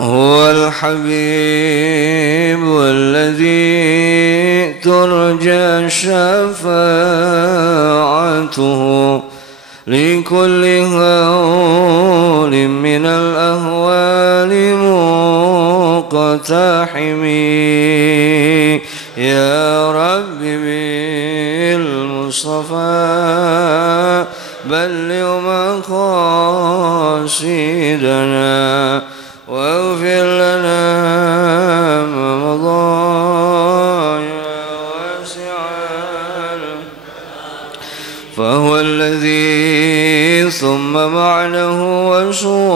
هو الحبيب الذي ترجى شفاعته لكل هول من الأهوال مقتحم. يا رب بالمصطفى بلغ مقاصدنا واغفر لنا ما مضى يا واسع. فهو الذي ثم معنه وصورته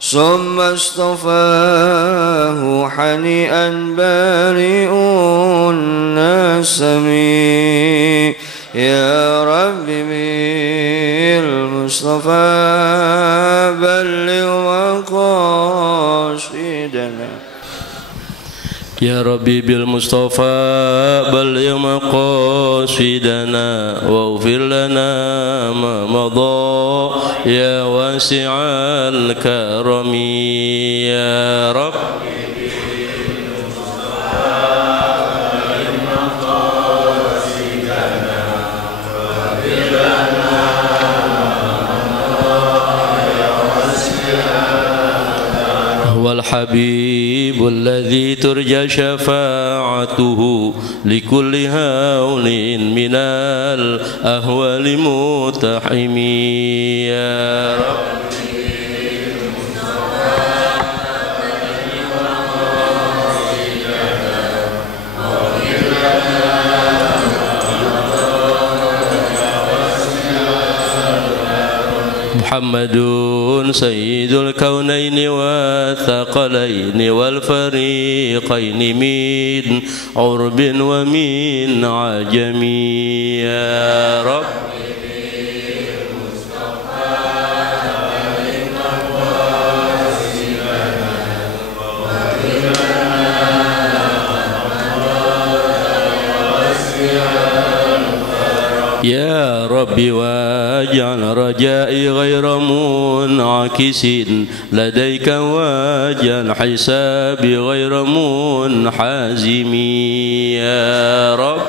ثم اصطفاه حنيئا بارئ النسم. يا رب بالمصطفى بلغ مقاصدنا. يا ربي بالمصطفى بلغ مقاصدنا واغفر لنا ما مضى يا واسع الكرم. يا رب والحبيب الذي ترجى شفاعته لكل هول من الأهوال متحم. يا رب محمد سيد الكونين والثقلين والفريقين من عرب ومن عجم. يا رب يا ربي واجعل رجائي غير منعكس لديك واجعل حسابي غير منحازم. يا رب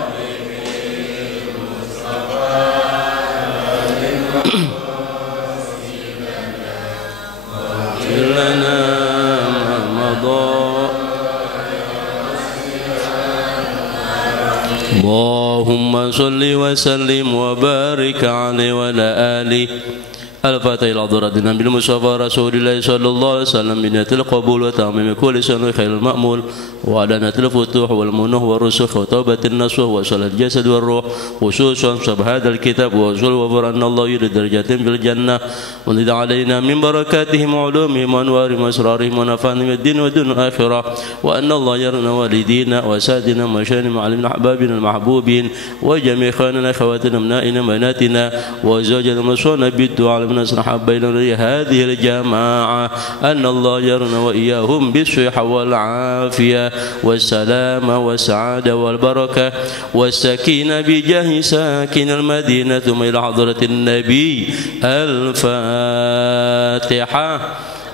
لنا ما مضى. اللهم صل وسلم وبارك عليه وعلى آله. الفاتحة إلى حضرة النبي المصطفى رسول الله صلى الله عليه وسلم بنية القبول وتعميم كل سنة خير المأمول وعلى نية الفتوح والمنه والرسخ وتوبة النصوح وصلاة الجسد والروح خصوصا صب هذا الكتاب ووصول وفر أن الله يريد درجات في الجنة ونزد علينا من بركاتهم وعلومهم وأنوارهم وأسرارهم ونفعهم الدين والدنيا الآخرة وأن الله يرنا والدينا وأساتذتنا ومشايخنا معلمنا أحبابنا المحبوبين وجميع إخواننا أخواتنا أبنائنا بناتنا وزوجنا المصون بالدعاء من أصلح بيننا هذه الجماعة أن الله يرنا وإياهم بالصحة والعافية والسلامة والسعادة والبركة والسكينة بجاه ساكن المدينة ثم إلى حضرة النبي. الفاتحة.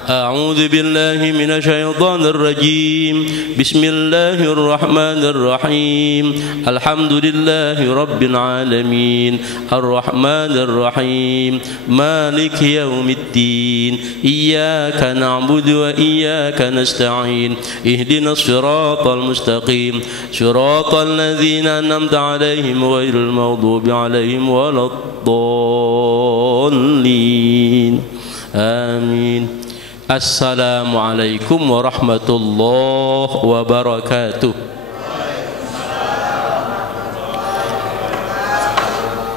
أعوذ بالله من الشيطان الرجيم. بسم الله الرحمن الرحيم. الحمد لله رب العالمين الرحمن الرحيم مالك يوم الدين إياك نعبد وإياك نستعين اهدنا الصراط المستقيم صراط الذين أنعمت عليهم غير المغضوب عليهم ولا الضالين آمين. Assalamualaikum warahmatullahi wabarakatuh.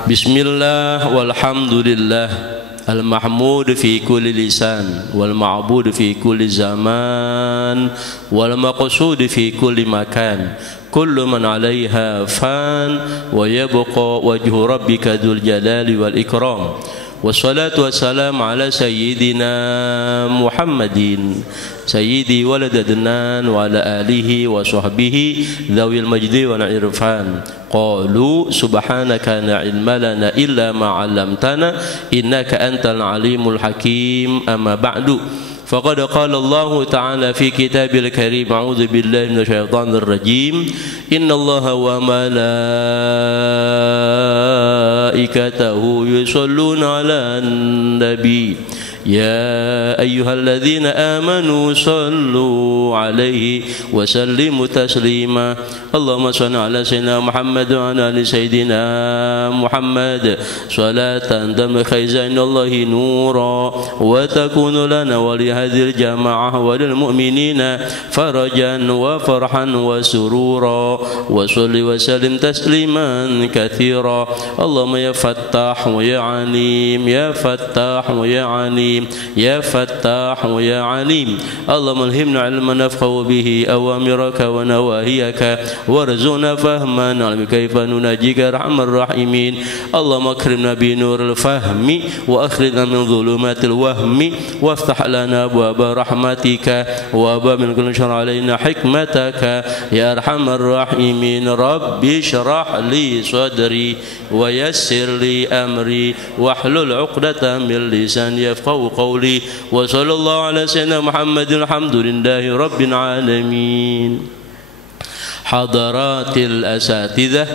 Bismillah walhamdulillah al-mahmud fi kulli lisan wal ma'bud fi kulli zaman wal maqsud fi kulli makan kullu man 'alaiha fan wa yabqa wajhu rabbika dzul jalali wal ikram wassalatu wassalamu ala sayyidina Muhammadin sayyidi walad adnan wa ala alihi wa sahbihi dzawil majdi wal irfan. Qalu subhanaka la ilma lana illa ma 'allamtana innaka antal alimul hakim. Amma ba'du. فقد قال الله تعالى في كتابه الكريم أعوذ بالله من الشيطان الرجيم إن الله وملائكته يصلون على النبي يا أيها الذين آمنوا صلوا عليه وسلموا تسليما اللهم صل على سيدنا محمد وعلى آل سيدنا محمد صلاة تملأ خزائن الله نورا وتكون لنا ولهذه الجماعة وللمؤمنين فرجا وفرحا وسرورا وصل وسلم تسليما كثيرا اللهم يا فتاح ويا عليم يا فتاح ويا عليم يا فتاح ويا عليم اللهم الهمنا علما نفقه به أوامرك ونواهيك وارزقنا فهما نعلم كيف نناجيك أرحم الراحمين اللهم اكرمنا بنور الفهم وأخرجنا من ظلمات الوهم وافتح لنا أبواب رحمتك وأبواب من كل شر علينا حكمتك يا أرحم الراحمين رب اشرح لي صدري ويسر لي أمري واحلل عقدة من لساني يفقهوا قولي وصلى الله على سيدنا محمد الحمد لله رب العالمين. حضرات الأساتذة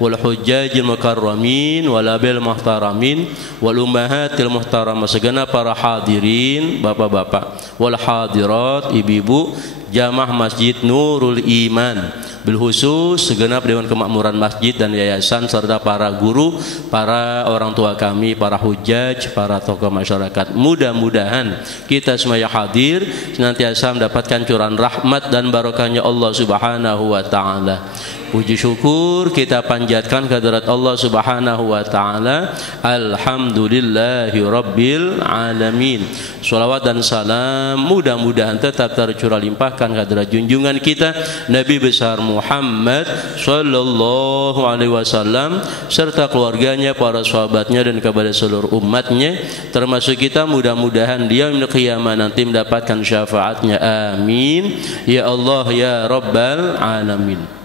والحجاج المكرمين والآباء المحترمين والأمهات المحترمة segenap para hadirin bapak-bapak wal hadirat ibu-ibu jamaah Masjid Nurul Iman bil khusus segenap Dewan Kemakmuran Masjid dan Yayasan serta para guru, para orang tua kami, para hujaj, para tokoh masyarakat. Mudah-mudahan kita semua yang hadir senantiasa mendapatkan curahan rahmat dan barokahnya Allah Subhanahu wa taala. Puji syukur kita panjatkan kehadirat Allah Subhanahu wa taala. Alhamdulillahi rabbil alamin. Shalawat dan salam mudah-mudahan tetap tercurah limpahkan kehadirat junjungan kita Nabi besar Muhammad sallallahu alaihi wasallam serta keluarganya, para sahabatnya dan kepada seluruh umatnya, termasuk kita. Mudah-mudahan dia yaumil qiyamah nanti mendapatkan syafaatnya. Amin ya Allah ya rabbal alamin.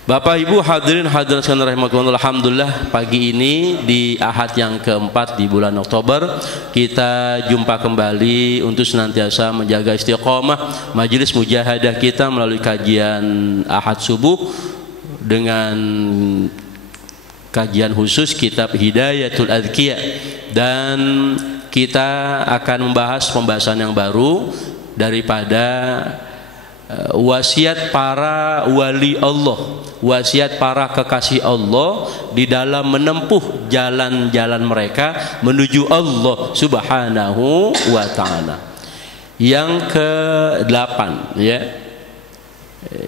Bapak Ibu hadirin hadirat sekalian rahimakumullah, alhamdulillah pagi ini di Ahad yang keempat di bulan Oktober kita jumpa kembali untuk senantiasa menjaga istiqomah majelis mujahadah kita melalui kajian Ahad subuh dengan kajian khusus kitab Hidayatul Adhkiya, dan kita akan membahas pembahasan yang baru daripada wasiat para wali Allah, wasiat para kekasih Allah di dalam menempuh jalan-jalan mereka menuju Allah Subhanahu wa taala. Yang ke-8 ya,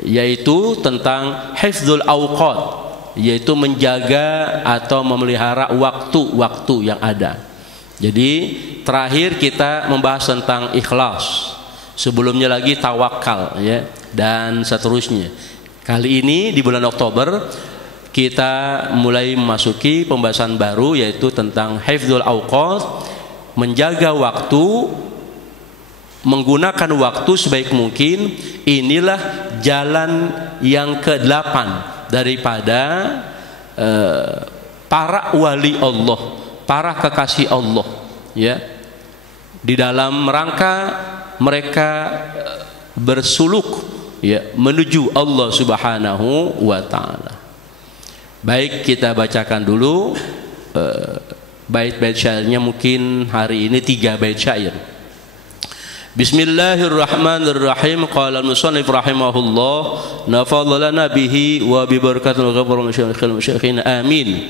yaitu tentang hifdzul awqat, yaitu menjaga atau memelihara waktu-waktu yang ada. Jadi terakhir kita membahas tentang ikhlas, sebelumnya lagi tawakal ya, dan seterusnya. Kali ini di bulan Oktober kita mulai memasuki pembahasan baru, yaitu tentang hifdzul awqat, menjaga waktu, menggunakan waktu sebaik mungkin. Inilah jalan yang ke-8 daripada para wali Allah, para kekasih Allah ya, di dalam rangka mereka bersuluk ya menuju Allah Subhanahu wa taala. Baik, kita bacakan dulu bait-bait syairnya. Mungkin hari ini 3 bait syair. Bismillahirrahmanirrahim. Qala al-musannif rahimahullah nafadhalana bihi wa bi barakatil ghafuril masyaikhin amin.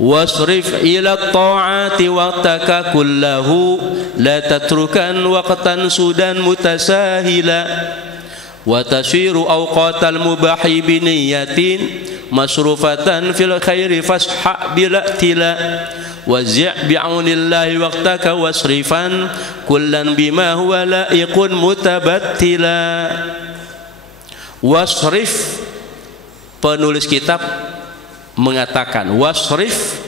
Wasrif ila ta'ati waqtaka kullahu la tatrukan waqtan sudan mutasahila wa tashiru awqatal mubahi bi niyatin masrufatan fil khairi fasha bila tila wazi' bi'aunillahi waqtaka wasrifan kullan bima huwa la'iqun mutabattila. Wasrif, penulis kitab mengatakan wasrif,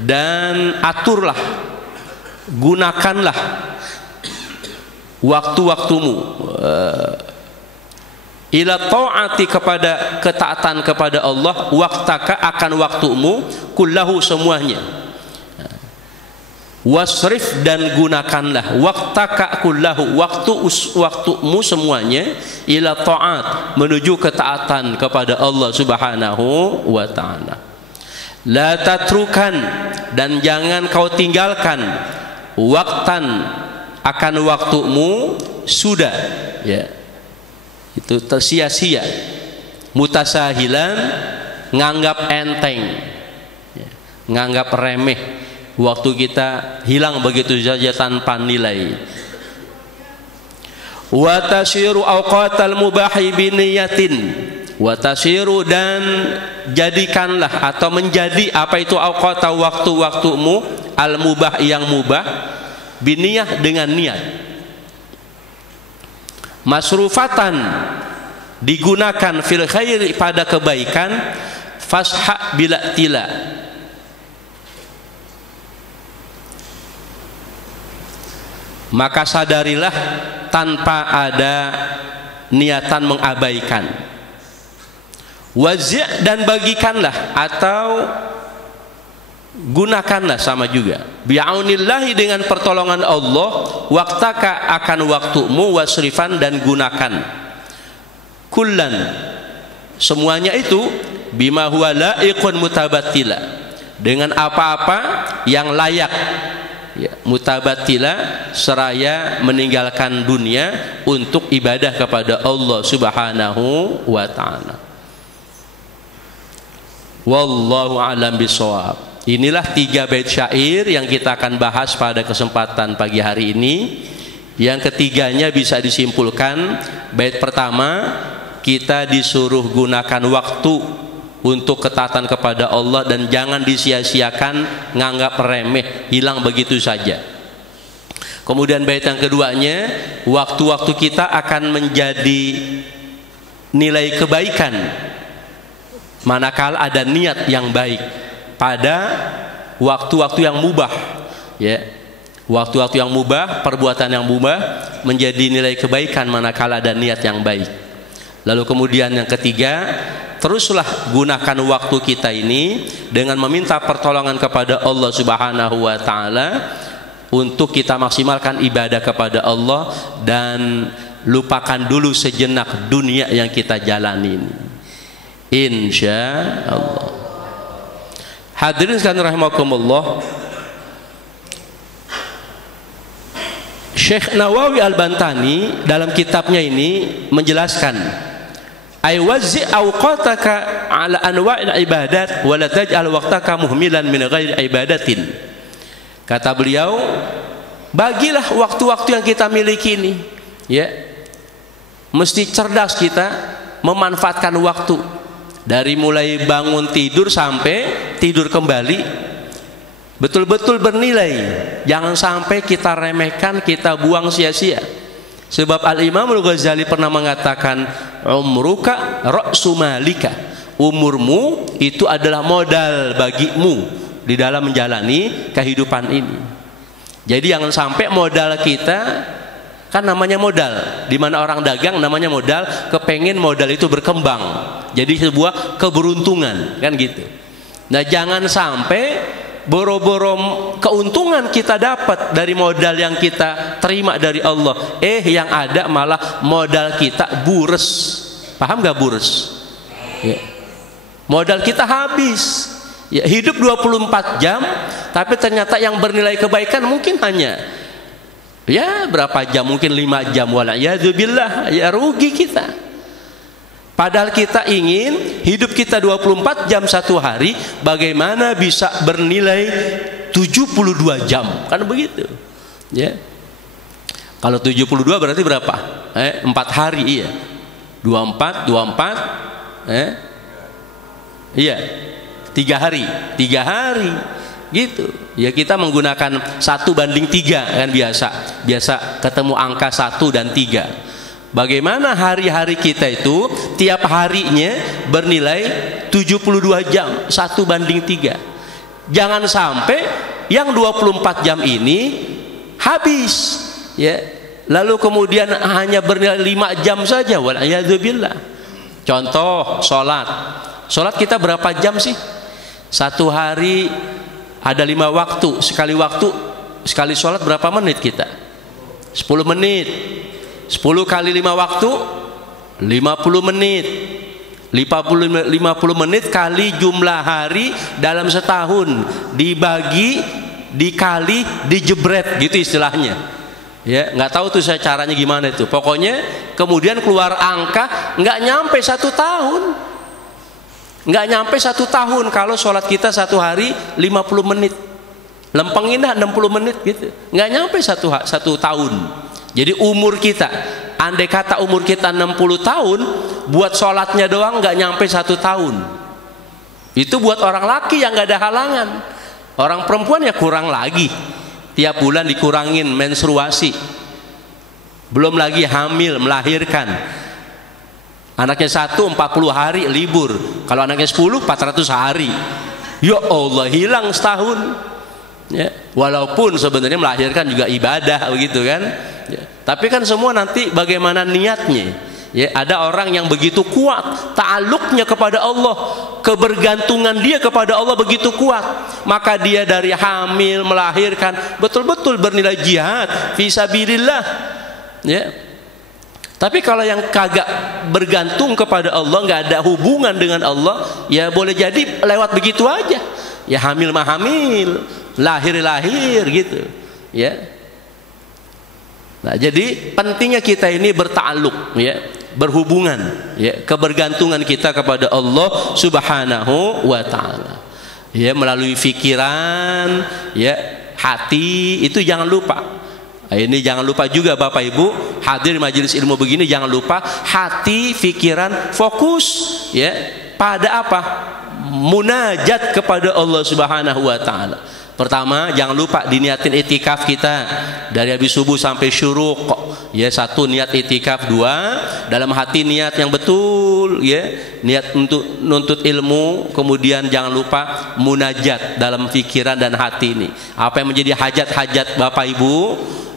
dan aturlah, gunakanlah waktu-waktumu ila taati, kepada ketaatan kepada Allah, waktaka, akan waktumu, kullahu, semuanya, wasrif, dan gunakanlah, waktaka kullahu, waktumu semuanya, ila taat, menuju ketaatan kepada Allah Subhanahu wa ta'ala. La tatrukan, dan jangan kau tinggalkan, waktan, akan waktumu, sudah, ya, itu tersia-sia, mutasahilan, nganggap enteng, ya, nganggap remeh, waktu kita hilang begitu saja tanpa nilai. Wa tasiru awqatal mubahi biniyatin, wa tasiru, dan jadikanlah atau menjadi apa itu awqata, waktu-waktumu, al mubah, yang mubah, biniyah, dengan niat, masrufatan, digunakan, fil khairi, pada kebaikan, fasha bila tila, maka sadarilah tanpa ada niatan mengabaikan. Wazi', dan bagikanlah atau gunakanlah, sama juga, bi'aunillahi, dengan pertolongan Allah, waktaka, akan waktumu, wasrifan, dan gunakan, kullan, semuanya itu, bima huwa la'iqun mutabattila, dengan apa-apa yang layak, ya, mutabattila, seraya meninggalkan dunia untuk ibadah kepada Allah Subhanahu wa ta'ala. Wallahu a'lam bishawab. Inilah 3 bait syair yang kita akan bahas pada kesempatan pagi hari ini. Yang ketiganya bisa disimpulkan, bait pertama, kita disuruh gunakan waktu untuk ketaatan kepada Allah dan jangan disia-siakan, nganggap remeh, hilang begitu saja. Kemudian bait yang keduanya, waktu-waktu kita akan menjadi nilai kebaikan manakala ada niat yang baik pada waktu-waktu yang mubah, ya, waktu-waktu yang mubah, perbuatan yang mubah menjadi nilai kebaikan manakala ada niat yang baik. Lalu kemudian yang ketiga, teruslah gunakan waktu kita ini dengan meminta pertolongan kepada Allah Subhanahu wa ta'ala untuk kita maksimalkan ibadah kepada Allah dan lupakan dulu sejenak dunia yang kita jalani ini, insya Allah. Hadirin sekalian rahimakumullah, Syekh Nawawi Al-Bantani dalam kitabnya ini menjelaskan, ay wazzi awqataka ala anwa'il ibadat wa la taj'al waqtaka muhmilan min ghairi ibadatin. Kata beliau, bagilah waktu-waktu yang kita miliki ini, ya, mesti cerdas kita memanfaatkan waktu. Dari mulai bangun tidur sampai tidur kembali, betul-betul bernilai. Jangan sampai kita remehkan, kita buang sia-sia. Sebab Al-Imam Al-Ghazali pernah mengatakan, umruka ra'su malika, umurmu itu adalah modal bagimu di dalam menjalani kehidupan ini. Jadi jangan sampai modal kita, kan namanya modal, di mana orang dagang namanya modal, kepengen modal itu berkembang jadi sebuah keberuntungan, kan gitu. Nah, jangan sampai boro-boro keuntungan kita dapat dari modal yang kita terima dari Allah, yang ada malah modal kita bures. Paham gak bures? Ya. Modal kita habis, ya, hidup 24 jam tapi ternyata yang bernilai kebaikan mungkin hanya, ya, berapa jam, mungkin 5 jam. Wala'iyadzubillah, ya, rugi kita. Padahal kita ingin hidup kita 24 jam satu hari, bagaimana bisa bernilai 72 jam, kan begitu, ya. Kalau 72 berarti berapa? 4 hari, iya. 24 iya, 3 hari gitu. Ya, kita menggunakan 1:3 kan, biasa ketemu angka 1 dan 3. Bagaimana hari-hari kita itu tiap harinya bernilai 72 jam, 1:3. Jangan sampai yang 24 jam ini habis, ya. Lalu kemudian hanya bernilai 5 jam saja, wal'iyadzubillah. Contoh sholat. Sholat kita berapa jam sih? Satu hari ada 5 waktu. Sekali sholat berapa menit kita? 10 menit. 10 kali 5 waktu 50 menit. 50 menit kali jumlah hari dalam setahun, dibagi, dikali, dijebret, gitu istilahnya. Ya, nggak tahu tuh saya caranya gimana itu. Pokoknya kemudian keluar angka nggak nyampe 1 tahun. Nggak nyampe 1 tahun kalau sholat kita satu hari 50 menit. Lempengin dah 60 menit gitu. Nggak nyampe satu tahun. Jadi umur kita, andai kata umur kita 60 tahun, buat sholatnya doang nggak nyampe 1 tahun. Itu buat orang laki yang nggak ada halangan. Orang perempuan ya kurang lagi. Tiap bulan dikurangin menstruasi, belum lagi hamil, melahirkan. Anaknya 1 40 hari libur, kalau anaknya 10 400 hari. Ya Allah, hilang setahun, ya. Walaupun sebenarnya melahirkan juga ibadah begitu kan, ya. Tapi kan semua nanti bagaimana niatnya. Ya, ada orang yang begitu kuat ta'alluqnya kepada Allah, kebergantungan dia kepada Allah begitu kuat, maka dia dari hamil, melahirkan betul-betul bernilai jihad fi sabilillah, ya. Tapi kalau yang kagak bergantung kepada Allah, nggak ada hubungan dengan Allah, ya boleh jadi lewat begitu aja, ya hamil mah hamil, lahir gitu, ya. Nah, jadi pentingnya kita ini berta'alluq, ya, berhubungan, ya, kebergantungan kita kepada Allah Subhanahu wa taala. Ya, melalui pikiran, ya, hati, itu jangan lupa. Nah, ini jangan lupa juga Bapak Ibu, hadir majelis ilmu begini jangan lupa hati, pikiran, fokus, ya, pada apa? Munajat kepada Allah Subhanahu wa taala. Pertama, jangan lupa diniatin itikaf kita dari habis subuh sampai syuruk, ya. 1 niat itikaf, 2 dalam hati niat yang betul, ya, niat untuk nuntut ilmu. Kemudian jangan lupa munajat dalam pikiran dan hati ini. Apa yang menjadi hajat-hajat Bapak Ibu,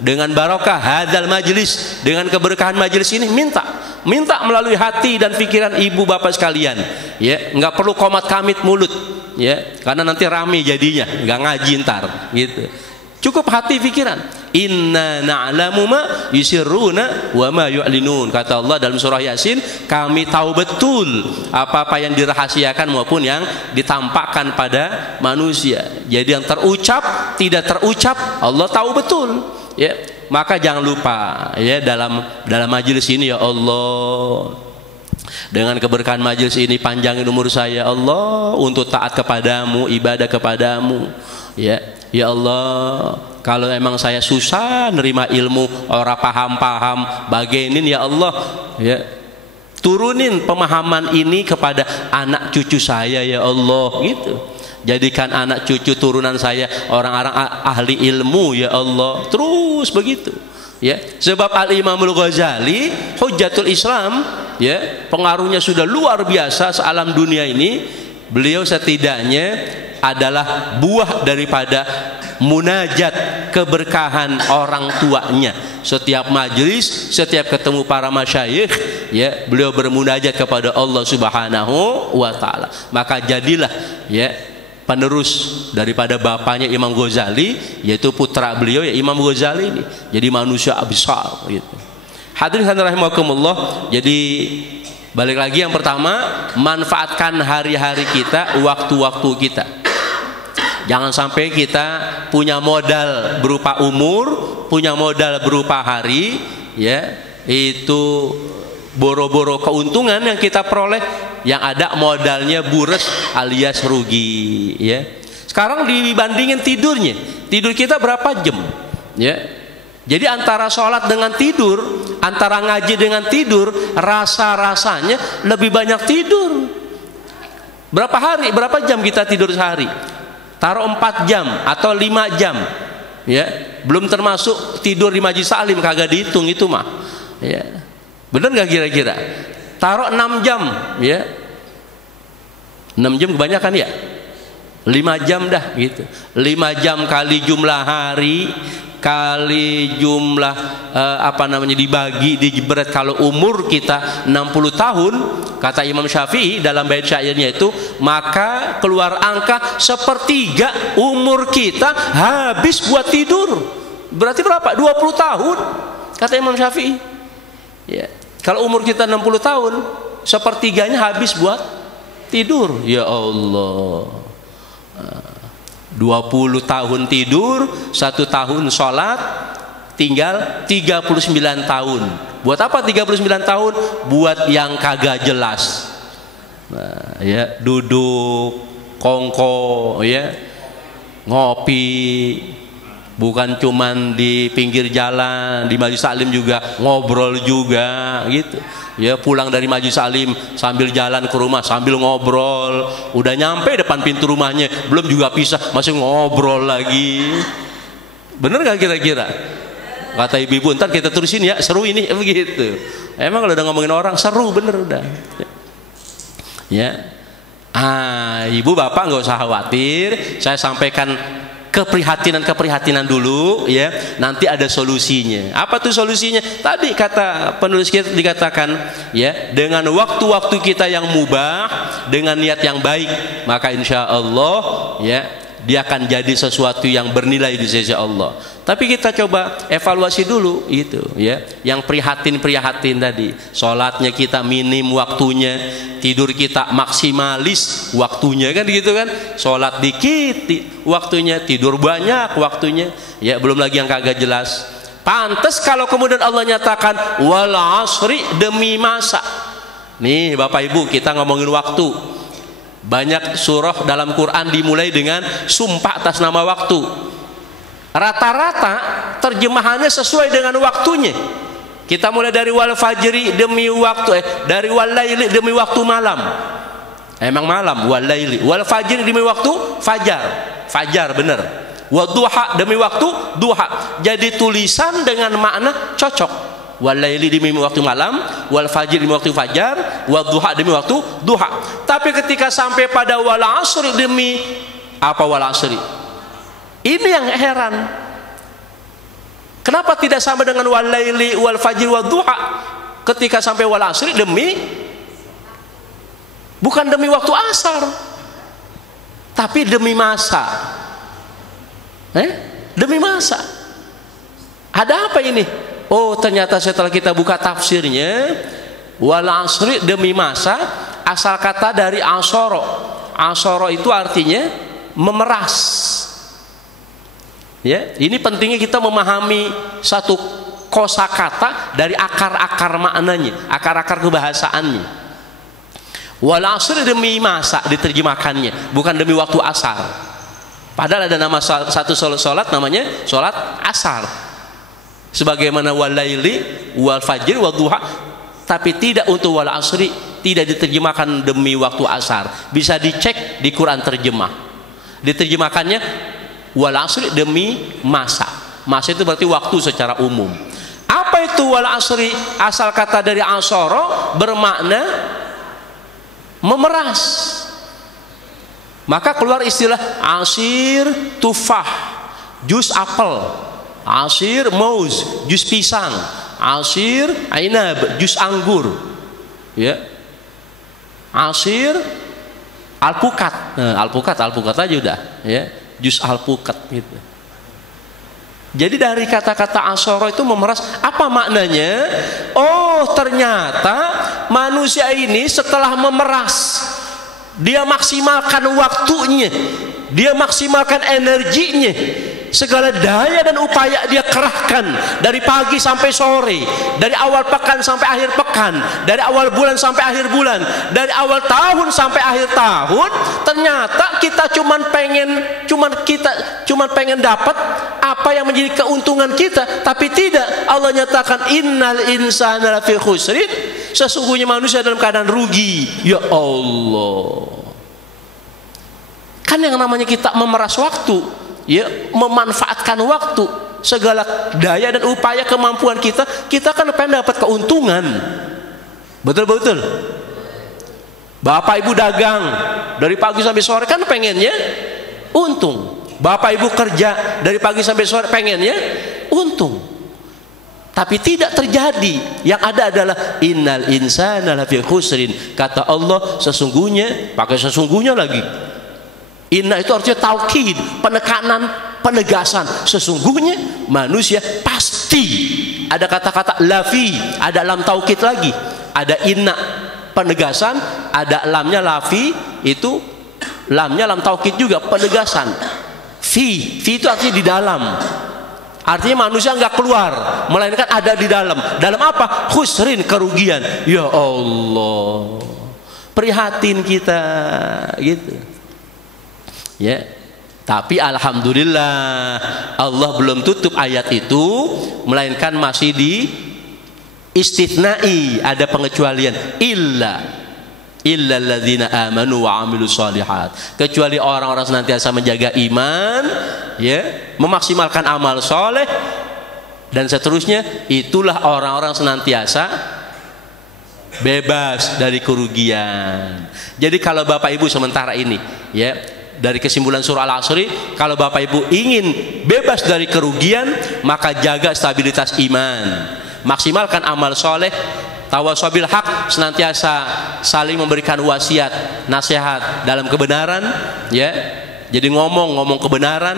dengan barokah hadzal majlis, dengan keberkahan majlis ini, minta melalui hati dan pikiran ibu bapak sekalian, ya. Nggak perlu komat kamit mulut, ya, karena nanti rame jadinya, nggak ngaji ntar gitu. Cukup hati pikiran. Inna na'lamu ma yusirruna wa ma yu'linun, kata Allah dalam surah Yasin, kami tahu betul apa-apa yang dirahasiakan maupun yang ditampakkan pada manusia. Jadi yang terucap, tidak terucap, Allah tahu betul, ya. Maka jangan lupa, ya, dalam majelis ini, ya Allah, dengan keberkahan majelis ini panjangin umur saya Allah untuk taat kepadamu, ibadah kepadamu, ya. Ya Allah, kalau emang saya susah nerima ilmu, orang paham bagenin, ya Allah, ya, turunin pemahaman ini kepada anak cucu saya, ya Allah, gitu. Jadikan anak cucu turunan saya orang-orang ahli ilmu, ya Allah. Terus begitu, ya. Sebab Al-Imamul Ghazali Hujjatul Islam, ya, pengaruhnya sudah luar biasa sealam dunia ini. Beliau setidaknya adalah buah daripada munajat keberkahan orang tuanya. Setiap majelis, setiap ketemu para masyayikh, ya, beliau bermunajat kepada Allah Subhanahu wa taala. Maka jadilah, ya, penerus daripada bapaknya Imam Ghazali, yaitu putra beliau, ya, Imam Ghazali ini jadi manusia besar gitu. Hadirin rahimakumullah. Jadi balik lagi, yang pertama, manfaatkan hari-hari kita, waktu-waktu kita. Jangan sampai kita punya modal berupa umur, punya modal berupa hari, ya, itu boro-boro keuntungan yang kita peroleh, yang ada modalnya bures alias rugi, ya. Sekarang dibandingin tidurnya, tidur kita berapa jam, ya. Jadi antara sholat dengan tidur, antara ngaji dengan tidur, rasa-rasanya lebih banyak tidur. Berapa hari, berapa jam kita tidur sehari? Taruh 4 jam atau 5 jam, ya, belum termasuk tidur di majlis taklim, kagak dihitung itu mah, ya. Bener nggak kira-kira? Taruh 6 jam, ya. 6 jam kebanyakan, ya. 5 jam dah gitu. 5 jam kali jumlah hari, kali jumlah dibagi diberat, kalau umur kita 60 tahun kata Imam Syafi'i dalam bait syairnya itu, maka keluar angka 1/3 umur kita habis buat tidur. Berarti berapa? 20 tahun kata Imam Syafi'i ya. Kalau umur kita 60 tahun 1/3-nya habis buat tidur. Ya Allah, 20 tahun tidur, 1 tahun sholat, tinggal 39 tahun. Buat apa 39 tahun? Buat yang kagak jelas. Nah, ya, duduk, kongko, ya, ngopi, bukan cuman di pinggir jalan, di majelis taklim juga ngobrol juga gitu. Ya, pulang dari majelis taklim sambil jalan ke rumah sambil ngobrol, udah nyampe depan pintu rumahnya belum juga pisah masih ngobrol lagi. Bener gak kira-kira? Kata ibu-ibu, ntar kita terusin ya, seru ini begitu. Emang kalau udah ngomongin orang seru bener udah. Ya, ibu bapak nggak usah khawatir, saya sampaikan keprihatinan dulu ya, nanti ada solusinya. Apa tuh solusinya? Tadi kata penulis kita dikatakan ya, dengan waktu-waktu kita yang mubah, dengan niat yang baik, maka insya Allah ya, dia akan jadi sesuatu yang bernilai di sisi Allah. Tapi kita coba evaluasi dulu itu ya, yang prihatin tadi. Sholatnya kita minim waktunya, tidur kita maksimalis waktunya kan gitu kan. Sholat dikit waktunya, tidur banyak waktunya ya, belum lagi yang kagak jelas. Pantes kalau kemudian Allah nyatakan wal asri, demi masa. Nih Bapak Ibu, kita ngomongin waktu. Banyak surah dalam Quran dimulai dengan sumpah atas nama waktu. Rata-rata terjemahannya sesuai dengan waktunya. Kita mulai dari wal fajri, demi waktu dari wal laili, demi waktu malam. Emang malam, wal laili. Wal fajri, demi waktu fajar. Fajar bener. Wa duha, demi waktu duha. Jadi tulisan dengan makna cocok. Wal laili demi waktu malam, wal fajri demi waktu fajar, wa duha demi waktu duha. Tapi ketika sampai pada wal asri, demi apa wal asri? Ini yang heran. Kenapa tidak sama dengan wal laili wal fajri wal duha? Ketika sampai wal asri, bukan demi waktu asar, tapi demi masa. Demi masa. Ada apa ini? Oh, ternyata setelah kita buka tafsirnya, wal asri demi masa, asal kata dari asoro. Asoro itu artinya memeras. Ya, ini pentingnya kita memahami satu kosakata dari akar-akar maknanya, akar-akar kebahasaannya. Wal asri, demi masa diterjemahkannya, bukan demi waktu asar. Padahal ada nama satu sholat namanya sholat asar. Sebagaimana wal laili wal fajri wal duha, tapi tidak untuk wal asri, tidak diterjemahkan demi waktu asar. Bisa dicek di Quran terjemah. Diterjemahkannya wal asri, demi masa. Masa itu berarti waktu secara umum. Apa itu wal asri? Asal kata dari asoro, bermakna memeras. Maka keluar istilah asir tufah, jus apel, asir mauz, jus pisang, asir ainab, jus anggur, ya, asir alpukat. Nah, alpukat aja udah ya, jus alpukat gitu. Jadi dari kata-kata asoro itu memeras. Apa maknanya? Oh, ternyata manusia ini setelah memeras, dia maksimalkan waktunya, dia maksimalkan energinya, segala daya dan upaya dia kerahkan dari pagi sampai sore, dari awal pekan sampai akhir pekan, dari awal bulan sampai akhir bulan, dari awal tahun sampai akhir tahun. Ternyata kita cuman pengen dapat apa yang menjadi keuntungan kita, tapi tidak. Allah nyatakan innal insana lafi khusrin, sesungguhnya manusia dalam keadaan rugi. Ya Allah, kan yang namanya kita memeras waktu, ya, memanfaatkan waktu, segala daya dan upaya kemampuan kita kan pengen dapat keuntungan. Betul. Bapak ibu dagang dari pagi sampai sore kan pengennya untung. Bapak ibu kerja dari pagi sampai sore pengennya untung, tapi tidak terjadi. Yang ada adalah innal insana lafi khusrin. Kata Allah sesungguhnya, pakai sesungguhnya lagi. Inna itu artinya taukid, penekanan, penegasan. Sesungguhnya manusia pasti. Ada kata-kata lafi, ada lam taukid lagi. Ada inna penegasan, ada lamnya lafi, itu lamnya lam taukid juga penegasan. Fi itu artinya di dalam. Artinya manusia nggak keluar, melainkan ada di dalam. Dalam apa? Khusrin, kerugian. Ya Allah, prihatin kita gitu. Ya, tapi alhamdulillah Allah belum tutup ayat itu, melainkan masih di istitnai, ada pengecualian. Illa alladzina amanu wa amilus shalihat, kecuali orang-orang senantiasa menjaga iman, ya, memaksimalkan amal soleh dan seterusnya, itulah orang-orang senantiasa bebas dari kerugian. Jadi kalau Bapak Ibu sementara ini, ya, dari kesimpulan surah Al-Asri, kalau Bapak Ibu ingin bebas dari kerugian, maka jaga stabilitas iman, maksimalkan amal soleh, tawasobil hak, senantiasa saling memberikan wasiat, nasihat dalam kebenaran, ya. Jadi ngomong kebenaran,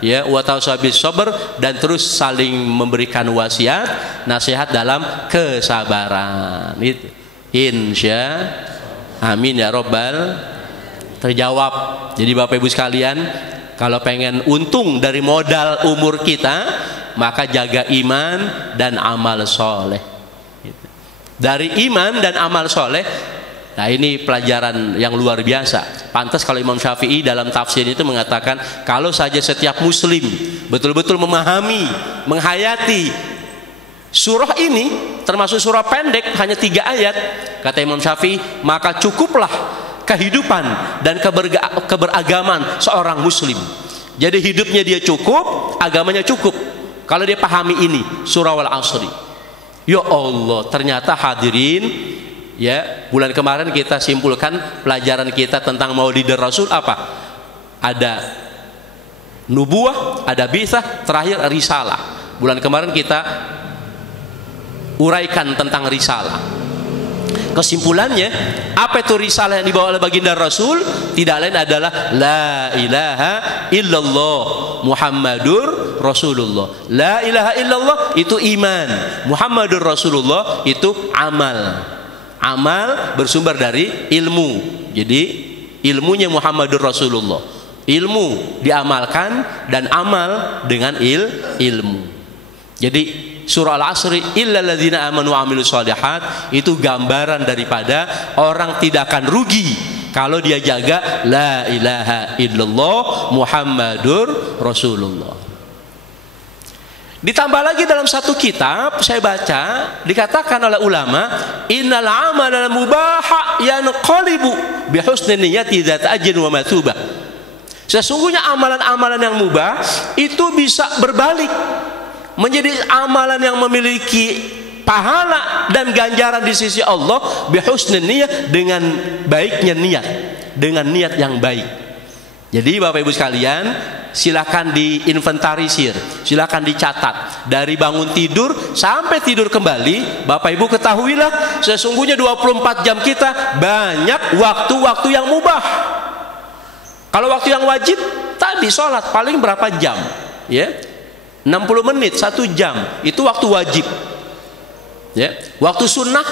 ya, wa tawasobil sabr, dan terus saling memberikan wasiat, nasihat dalam kesabaran. Itu. Insya amin ya robbal terjawab. Jadi Bapak Ibu sekalian, kalau pengen untung dari modal umur kita, maka jaga iman dan amal soleh. Dari iman dan amal soleh, nah ini pelajaran yang luar biasa. Pantas kalau Imam Syafi'i dalam tafsir itu mengatakan, kalau saja setiap muslim betul-betul memahami, menghayati surah ini, termasuk surah pendek hanya 3 ayat, kata Imam Syafi'i, maka cukuplah kehidupan dan keberagaman seorang muslim. Jadi hidupnya dia cukup, agamanya cukup kalau dia pahami ini surah Al-Asri. Ya Allah, ternyata hadirin, ya, bulan kemarin kita simpulkan pelajaran kita tentang Maulid Rasul apa? Ada nubuah, ada bi'tsah, terakhir risalah. Bulan kemarin kita uraikan tentang risalah. Kesimpulannya, apa itu risalah yang dibawa oleh baginda Rasul? Tidak lain adalah la ilaha illallah Muhammadur Rasulullah. La ilaha illallah itu iman, Muhammadur Rasulullah itu amal. Amal bersumber dari ilmu. Jadi ilmunya Muhammadur Rasulullah, ilmu diamalkan, dan amal dengan ilmu. Jadi surah Al-Asri, illal ladzina amanu wa amilus shalihat, itu gambaran daripada orang tidak akan rugi kalau dia jaga la ilaha illallah Muhammadur Rasulullah. Ditambah lagi dalam satu kitab saya baca, dikatakan oleh ulama, innal amala mubaha yanqalibu bihusni niyyati dzat ajrin wa matsubah. Sesungguhnya amalan-amalan yang mubah itu bisa berbalik menjadi amalan yang memiliki pahala dan ganjaran di sisi Allah bihusnin niyah, dengan baiknya niat, dengan niat yang baik. Jadi Bapak Ibu sekalian, silakan diinventarisir, silakan dicatat dari bangun tidur sampai tidur kembali. Bapak Ibu ketahuilah, sesungguhnya 24 jam kita banyak waktu-waktu yang mubah. Kalau waktu yang wajib tadi sholat paling berapa jam, ya, 60 menit, 1 jam, itu waktu wajib, ya. Waktu sunnah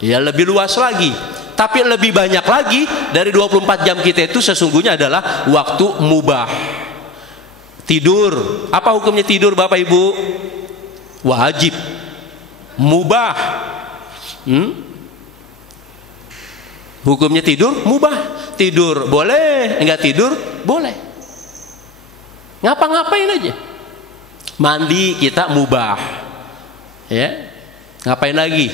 ya lebih luas lagi, tapi lebih banyak lagi dari 24 jam kita itu sesungguhnya adalah waktu mubah. Tidur, apa hukumnya tidur Bapak Ibu? Wajib, mubah. Hukumnya tidur mubah. Tidur boleh, enggak tidur boleh, ngapa-ngapain aja. Mandi kita mubah, ya, ngapain lagi,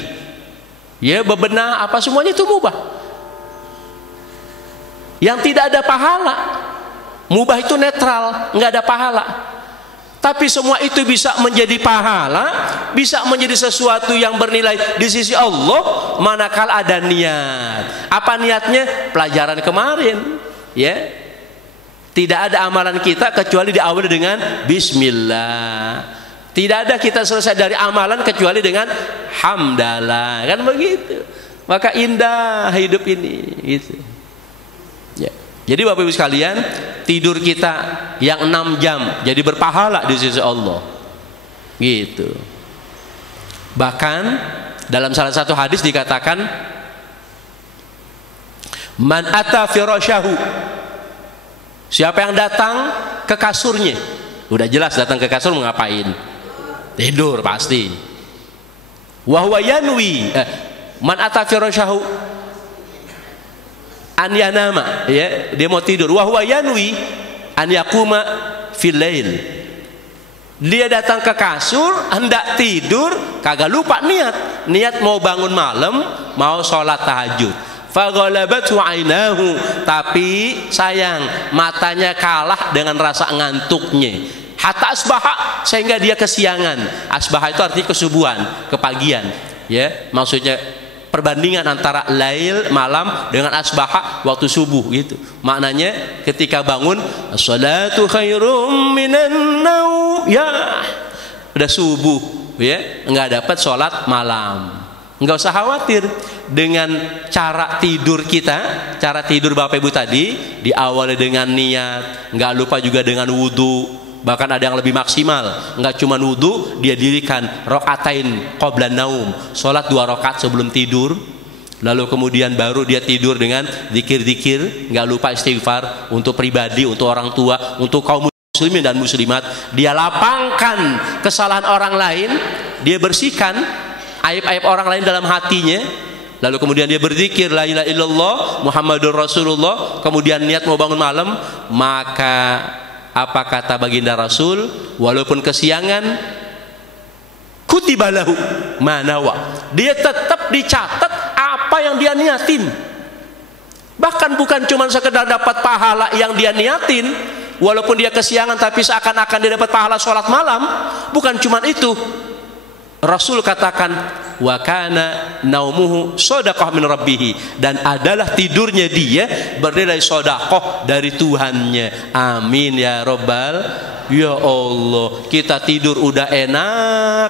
ya, bebenah apa semuanya itu mubah. Yang tidak ada pahala, mubah itu netral, nggak ada pahala. Tapi semua itu bisa menjadi pahala, bisa menjadi sesuatu yang bernilai di sisi Allah manakala ada niat. Apa niatnya? Pelajaran kemarin, ya, Tidak ada amalan kita kecuali diawali dengan bismillah. Tidak ada kita selesai dari amalan kecuali dengan hamdalah. Kan begitu. Maka indah hidup ini gitu. Ya. Jadi Bapak Ibu sekalian, tidur kita yang 6 jam jadi berpahala di sisi Allah. Gitu. Bahkan dalam salah satu hadis dikatakan, man ata firasyahu, siapa yang datang ke kasurnya, udah jelas datang ke kasur mau ngapain? Tidur pasti. Wa huwa yanwi, man ata firasyahu an yanama, ya, dia mau tidur. Wa huwa yanwi an yaquma fil lail. Dia datang ke kasur hendak tidur, kagak lupa niat mau bangun malam, mau sholat tahajud. Faghalabatu ainahu, tapi sayang matanya kalah dengan rasa ngantuknya. Hatta asbaha, sehingga dia kesiangan. Asbaha itu artinya kesubuhan, kepagian, ya, maksudnya perbandingan antara lail malam dengan asbaha waktu subuh gitu. Maknanya ketika bangun, as-salatu khairum minan naum, ya udah subuh, ya, nggak dapat sholat malam. Nggak usah khawatir dengan cara tidur kita. Cara tidur Bapak Ibu tadi diawali dengan niat, nggak lupa juga dengan wudhu. Bahkan ada yang lebih maksimal, nggak cuma wudhu, dia dirikan rokaatain qablan naum, sholat 2 rakaat sebelum tidur. Lalu kemudian baru dia tidur dengan zikir-zikir, nggak lupa istighfar untuk pribadi, untuk orang tua, untuk kaum muslimin dan muslimat. Dia lapangkan kesalahan orang lain, dia bersihkan aib-aib orang lain dalam hatinya. Lalu kemudian dia berzikir la ilaha illallah Muhammadur Rasulullah, kemudian niat mau bangun malam. Maka apa kata baginda Rasul, walaupun kesiangan, kutibalahu manawa, dia tetap dicatat apa yang dia niatin. Bahkan bukan cuma sekedar dapat pahala yang dia niatin, walaupun dia kesiangan tapi seakan-akan dia dapat pahala sholat malam. Bukan cuma itu, Rasul katakan wa kana naumuhu shadaqah min rabbih, dan adalah tidurnya dia bernilai sedekah dari Tuhannya. Amin ya rabbal. Ya Allah, kita tidur udah enak,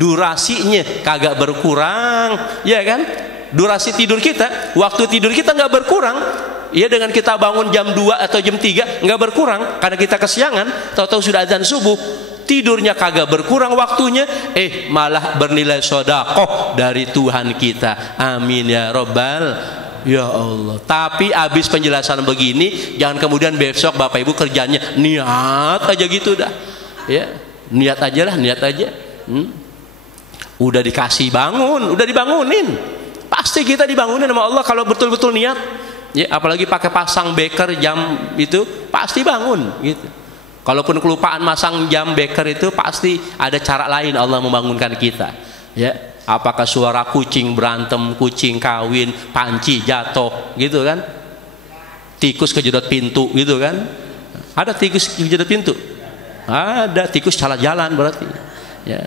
durasinya kagak berkurang, ya kan? Durasi tidur kita, waktu tidur kita nggak berkurang. Ya, dengan kita bangun jam 2 atau jam 3 nggak berkurang karena kita kesiangan, tahu-tahu sudah azan subuh. Tidurnya kagak berkurang waktunya, malah bernilai sedekah dari Tuhan kita. Amin ya rabbal. Ya Allah. Tapi habis penjelasan begini, jangan kemudian besok Bapak Ibu kerjanya niat aja gitu dah. Ya, niat aja lah, niat aja. Udah dikasih bangun, udah dibangunin. Pasti kita dibangunin sama Allah kalau betul-betul niat. Ya, apalagi pakai pasang beker jam itu pasti bangun gitu. Kalaupun kelupaan masang jam beker itu pasti ada cara lain Allah membangunkan kita. Ya, apakah suara kucing berantem, kucing kawin, panci jatuh gitu kan? Tikus kejedot pintu gitu kan? Ada tikus kejedot pintu? Ada tikus salah jalan berarti. Ya.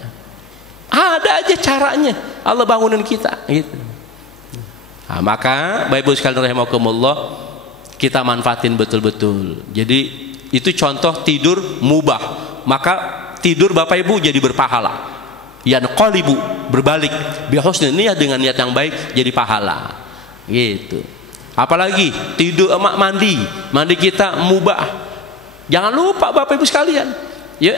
Ada aja caranya Allah bangunin kita gitu. Nah, maka Bapak Ibu sekalian rahimakumullah, kita manfaatin betul-betul. Jadi itu contoh tidur mubah. Maka tidur Bapak Ibu jadi berpahala. Yanqalibu, berbalik bi husni niat, dengan niat yang baik jadi pahala. Gitu. Apalagi tidur mandi kita mubah. Jangan lupa Bapak Ibu sekalian, ya,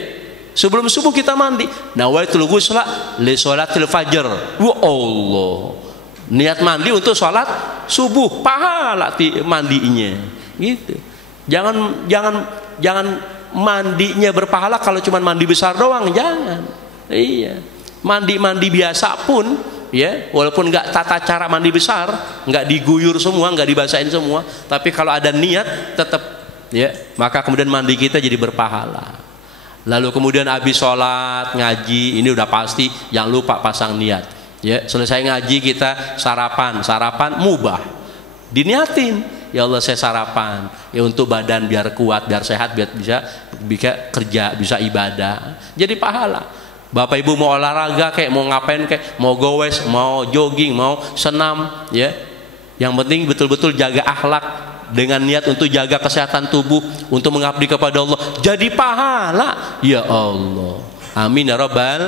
sebelum subuh kita mandi. Nawaitul ghusla li sholatil fajr. Wa Allah. Niat mandi untuk sholat subuh, pahala mandinya. Gitu. Jangan mandinya berpahala kalau cuma mandi besar doang, jangan. Iya. Mandi biasa pun, ya, walaupun nggak tata cara mandi besar, nggak diguyur semua, nggak dibasahin semua, tapi kalau ada niat tetap, ya, maka kemudian mandi kita jadi berpahala. Lalu kemudian habis sholat ngaji, ini udah pasti, jangan lupa pasang niat. Ya, selesai ngaji kita sarapan mubah, diniatin, ya Allah saya sarapan ya untuk badan biar kuat, biar sehat, biar bisa kerja, bisa ibadah, jadi pahala. Bapak Ibu mau olahraga kayak mau ngapain kayak mau gowes, mau jogging, mau senam, ya, yang penting betul-betul jaga akhlak, dengan niat untuk jaga kesehatan tubuh, untuk mengabdi kepada Allah, jadi pahala. Ya Allah, amin ya rabbal.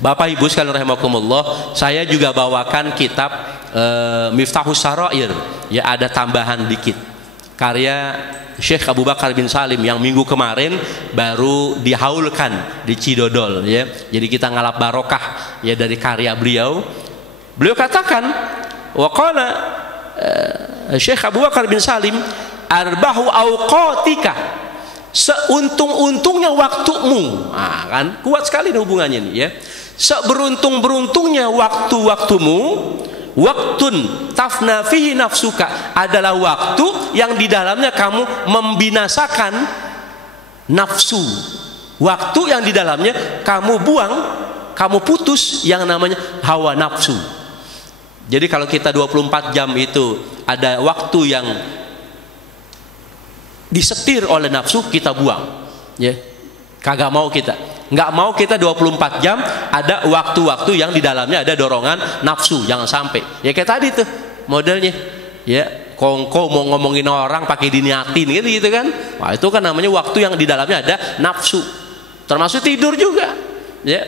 Bapak Ibu sekalian rahimakumullah, saya juga bawakan kitab Miftahus Sarair, ya, ada tambahan dikit karya Syekh Abu Bakar bin Salim yang minggu kemarin baru dihaulkan di Cidodol, ya. Jadi kita ngalap barokah, ya, dari karya beliau. Beliau katakan, waqala Syekh Abu Bakar bin Salim, arbahu awqatika, seuntung-untungnya waktumu. Nah, kan kuat sekali hubungannya nih, ya. Seberuntung-beruntungnya waktu-waktumu, waktun tafna fihi nafsuka, adalah waktu yang di dalamnya kamu membinasakan nafsu, waktu yang di dalamnya kamu buang, kamu putus yang namanya hawa nafsu. Jadi kalau kita 24 jam itu ada waktu yang disetir oleh nafsu, kita buang, ya. Kagak mau kita, nggak mau kita 24 jam ada waktu-waktu yang di dalamnya ada dorongan nafsu, jangan sampai. Ya kayak tadi tuh modelnya, ya, kongko mau ngomongin orang pakai diniatin gitu kan. Wah, itu kan namanya waktu yang di dalamnya ada nafsu. Termasuk tidur juga, ya.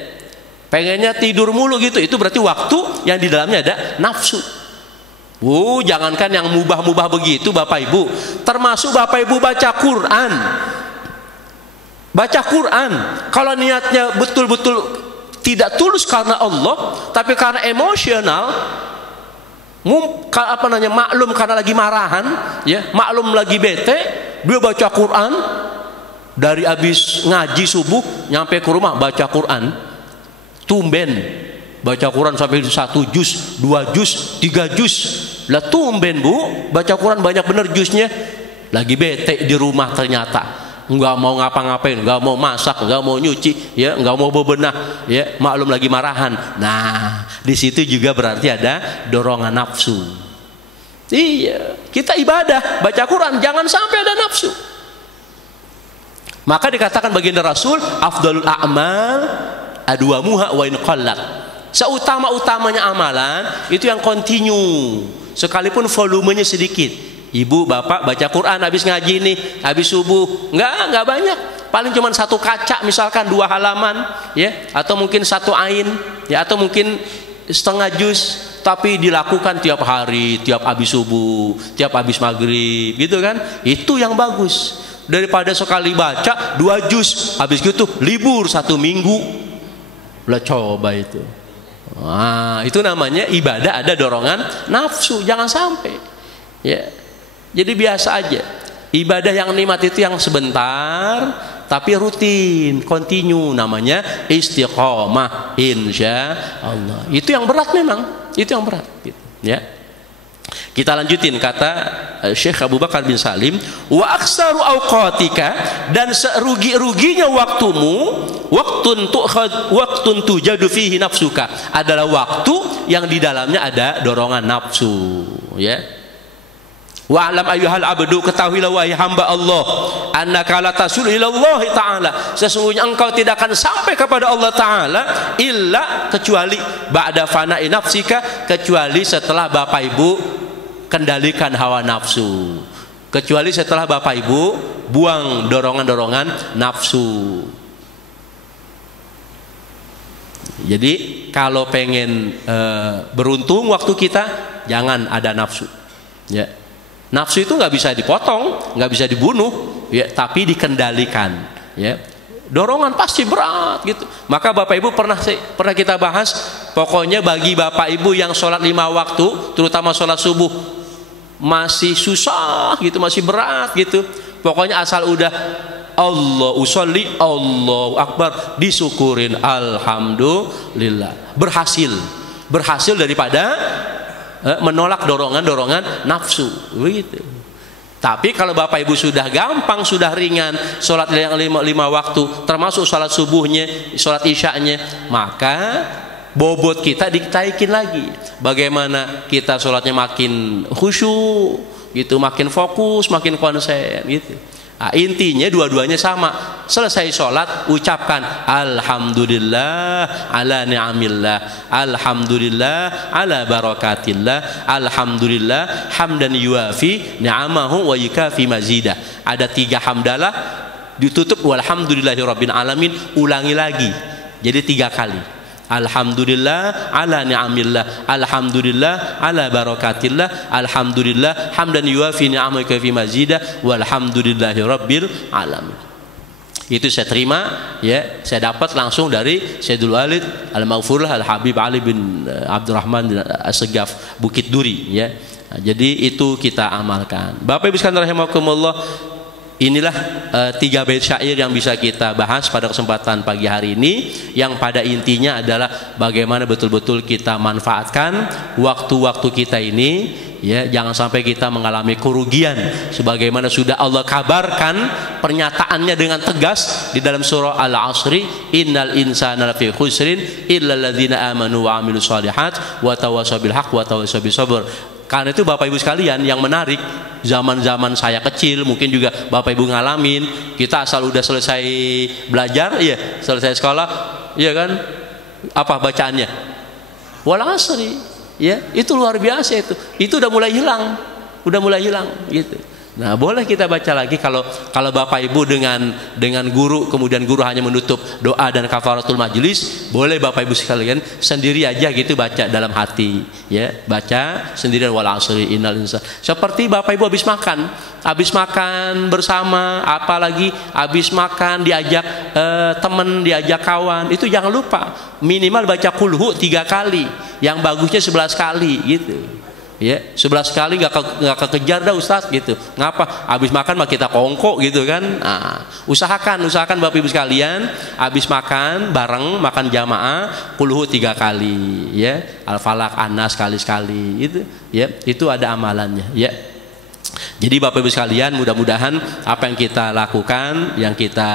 Pengennya tidur mulu gitu, itu berarti waktu yang di dalamnya ada nafsu. Jangankan yang mubah-mubah begitu Bapak Ibu, termasuk Bapak Ibu baca Quran. Baca Quran, kalau niatnya betul-betul tidak tulus karena Allah, tapi karena emosional, maklum karena lagi marahan, ya, maklum lagi bete, dia baca Quran, dari habis ngaji subuh nyampe ke rumah baca Quran, tumben baca Quran sampai 1 juz, 2 juz, 3 juz, lah tumben Bu, baca Quran banyak bener juznya. Lagi bete di rumah ternyata nggak mau ngapa-ngapain, nggak mau masak, nggak mau nyuci, ya, nggak mau bebenah, ya, maklum lagi marahan. Nah, di situ juga berarti ada dorongan nafsu. Iya, kita ibadah baca Quran jangan sampai ada nafsu. Maka dikatakan baginda Rasul, afdalul a'mal adwamuha wa in qallat. Seutama-utamanya amalan itu yang continue, sekalipun volumenya sedikit. Ibu bapak baca Quran habis ngaji nih, habis subuh, nggak banyak, paling cuma 1 kaca misalkan 2 halaman, ya, atau mungkin 1 ain, ya, atau mungkin setengah juz, tapi dilakukan tiap hari, tiap habis subuh, tiap habis maghrib, gitu kan. Itu yang bagus daripada sekali baca 2 juz, habis gitu libur 1 minggu. Lah coba itu. Nah, itu namanya ibadah ada dorongan nafsu, jangan sampai, ya. Jadi biasa aja, ibadah yang nikmat itu yang sebentar tapi rutin, continue, namanya istiqomah, insya Allah. Itu yang berat memang, itu yang berat, gitu, ya. Kita lanjutin kata Syekh Abu Bakar bin Salim, wa aksaru awqatika, dan serugi-ruginya waktumu, waktun tujadu fihi nafsuka, adalah waktu yang di dalamnya ada dorongan nafsu, ya. Wa'lam ayyuhal abdu, ketahuilah wahai hamba Allah, annaka la tasul ila Allah Ta'ala, sesungguhnya engkau tidak akan sampai kepada Allah Ta'ala illa, kecuali ba'da fana'i nafsika, kecuali setelah Bapak Ibu kendalikan hawa nafsu, kecuali setelah Bapak Ibu buang dorongan-dorongan nafsu. Jadi kalau pengen beruntung waktu kita, jangan ada nafsu, ya. Nafsu itu nggak bisa dipotong, nggak bisa dibunuh, ya, tapi dikendalikan, ya. Dorongan pasti berat, gitu. Maka Bapak Ibu pernah kita bahas, pokoknya bagi Bapak Ibu yang sholat 5 waktu, terutama sholat subuh, masih susah, gitu, masih berat, gitu. Pokoknya asal udah Allah usolli, Allahu Akbar, disyukurin, alhamdulillah, berhasil daripada menolak dorongan-dorongan nafsu, begitu. Tapi kalau Bapak Ibu sudah gampang, sudah ringan, sholat yang 5 waktu, termasuk sholat subuhnya, sholat isyanya, maka bobot kita ditaikin lagi. Bagaimana kita sholatnya makin khusyuk, gitu, makin fokus, makin konsen, gitu. Nah, intinya dua-duanya sama. Selesai sholat ucapkan alhamdulillah ala ni'amillah, alhamdulillah ala barakatillah, alhamdulillah hamdan yuafi ni'amahu wa yukafi mazidah. Ada 3 hamdalah ditutup walhamdulillahirabbil alamin, ulangi lagi. Jadi 3 kali. Alhamdulillah ala ni'amillah, alhamdulillah ala barakatillah, alhamdulillah hamdan yuafi ni'amahu fi mazidah, walhamdulillahirabbil alamin. Itu saya terima, ya, saya dapat langsung dari Sayyidul Walid Al-Maghfurlah Al-Habib Ali bin Abdurrahman As-Segaf Bukit Duri, ya. Nah, jadi itu kita amalkan. Bapak Ibu sekalian rahimakumullah, inilah 3 bait syair yang bisa kita bahas pada kesempatan pagi hari ini, yang pada intinya adalah bagaimana betul-betul kita manfaatkan waktu-waktu kita ini, ya, jangan sampai kita mengalami kerugian sebagaimana sudah Allah kabarkan pernyataannya dengan tegas di dalam surah Al-Asri, innal insana lafi khusrin illa alladzina amanu wa amilus shalihat wa tawassaw bil haqq wa tawassaw bis sabr. Karena itu Bapak Ibu sekalian, yang menarik, zaman-zaman saya kecil, mungkin juga Bapak Ibu ngalamin, kita asal udah selesai belajar, iya, selesai sekolah, iya kan, apa bacaannya? Wal asri, ya, itu luar biasa itu udah mulai hilang, gitu. Nah, boleh kita baca lagi kalau Bapak Ibu dengan guru, kemudian guru hanya menutup doa dan kafaratul majlis, boleh Bapak Ibu sekalian sendiri aja gitu baca dalam hati, ya, baca sendirian wal asri innal insana. Seperti Bapak Ibu habis makan bersama, apalagi habis makan diajak teman, diajak kawan, itu jangan lupa minimal baca kulhu 3 kali, yang bagusnya 11 kali gitu. Ya, 11 kali nggak kekejar dah Ustaz gitu. Ngapa? Habis makan mah kita kongko gitu kan. Nah, usahakan Bapak Ibu sekalian habis makan bareng, makan jamaah, kulhu 3 kali, ya. Al-Falaq, An-Nas sekali-sekali itu, ya. Itu ada amalannya, ya. Jadi Bapak Ibu sekalian, mudah-mudahan apa yang kita lakukan, yang kita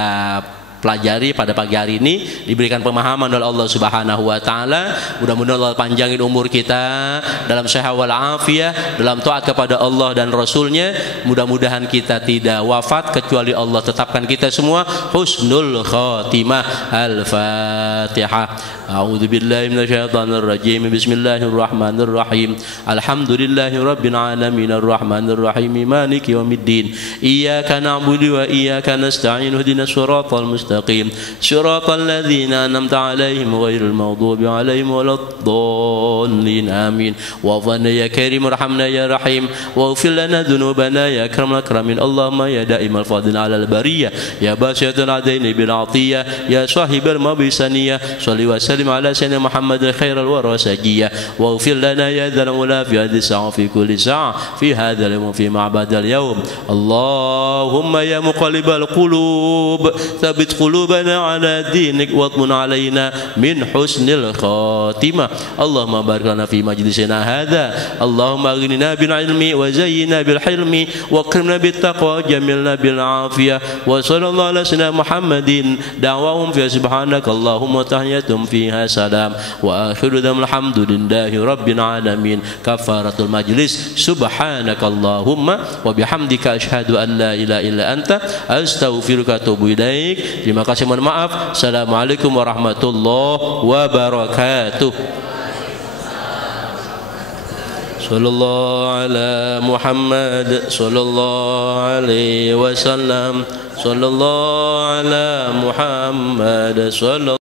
pelajari pada pagi hari ini diberikan pemahaman oleh Allah Subhanahu wa taala. Mudah-mudahan Allah panjangin umur kita dalam sehat wal afiyah, dalam taat kepada Allah dan Rasulnya. Mudah-mudahan kita tidak wafat kecuali Allah tetapkan kita semua husnul khatimah. Al-Fatihah. A'udzu billahi minasyaitonir rajim. Bismillahirrahmanirrahim. Alhamdulillahirabbil alamin arrahmanir rahim maliki yaumiddin. Iyyaka na'budu wa iyyaka nasta'in ihdinas siratal mustaqim siratal ladzina an'amta 'alaihim ghairil maghdubi 'alaihim waladdallin amin. Wa fana ya karim arhamna ya rahim wa ighfir lana dhunubana ya akramul akramin. Allahumma ya da'imal fadl 'alal bariyah ya basitul adaini bil 'atiyah ya sahibal mabisaniyah shalli wa sallim ala sayyidina Muhammad khairal wara sajiyah wa ighfir lana ya dzal ula fi hadhihi sa'a fi kulli sa'a fi hadzal yawm fi ma'badal yawm. Allahumma ya muqallibal qulub tsabbit qulubana ala dinik watmun alaina min husnil khatimah. Allahumma barik lana fi majlisina hadza. Allahumma aghnina bil ilmi wa zayyina bil hilmi wa akrimna bit taqwa jamilna bil afiyah wa sallallahu ala sayyidina Muhammadin da'wahum fi subhanaka Allahumma tahiyatum fiha salam wa akhiru dam alhamdulillahi rabbil alamin. Kafaratul majlis subhanaka Allahumma wa bihamdika asyhadu an la ilaha illa anta astaghfiruka wa atubu ilaik. Terima kasih, mohon maaf. Assalamualaikum warahmatullahi wabarakatuh. Sallallahu ala Muhammad sallallahu alaihi wasallam. Sallallahu ala Muhammad sallallahu